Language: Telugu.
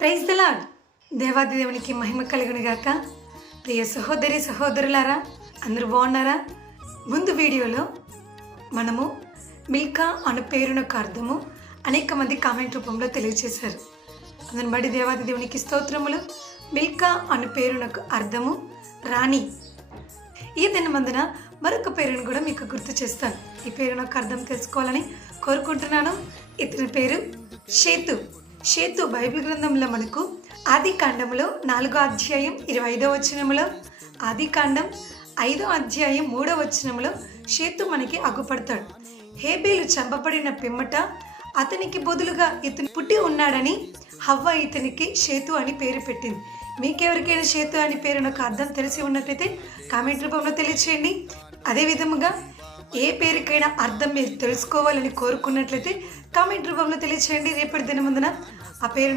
Praise the lord. దేవాది దేవునికి మహిమ కలుగును గాక. ప్రియ సహోదరి సహోదరులారా, అందరూ బాగున్నారా? ముందు వీడియోలో మనము మిల్కా అను పేరునకు అర్థము అనేక మంది కామెంట్ రూపంలో తెలియజేశారు. అందుని బట్టి దేవాది దేవునికి స్తోత్రములు. మిల్కా అను పేరునకు అర్థము రాణి. ఈ దినమందున మరొక పేరును కూడా మీకు గుర్తు చేస్తాను. ఈ పేరు నాకు అర్థం తెలుసుకోవాలని కోరుకుంటున్నాను. ఇతని పేరు షేతు. షేతు బైబిల్ గ్రంథంలో మనకు ఆది కాండంలో 4వ అధ్యాయం 25వ వచనంలో, ఆది కాండం 5వ అధ్యాయం 3వ వచనంలో షేతు మనకి అగుపడతాడు. హేబేలు చంపబడిన పిమ్మట అతనికి బదులుగా ఇతను పుట్టి ఉన్నాడని హవ్వ ఇతనికి షేతు అని పేరు పెట్టింది. మీకెవరికైనా షేతు అని పేరు నాకు అర్థం తెలిసి ఉన్నట్లయితే కామెంట్ రూపంలో తెలియచేయండి. అదే విధముగా ఏ పేరుకైనా అర్థం మీరు తెలుసుకోవాలని కోరుకున్నట్లయితే కామెంట్ రూపంలో తెలియచేయండి. రేపటి దినమందున ఆ పేరు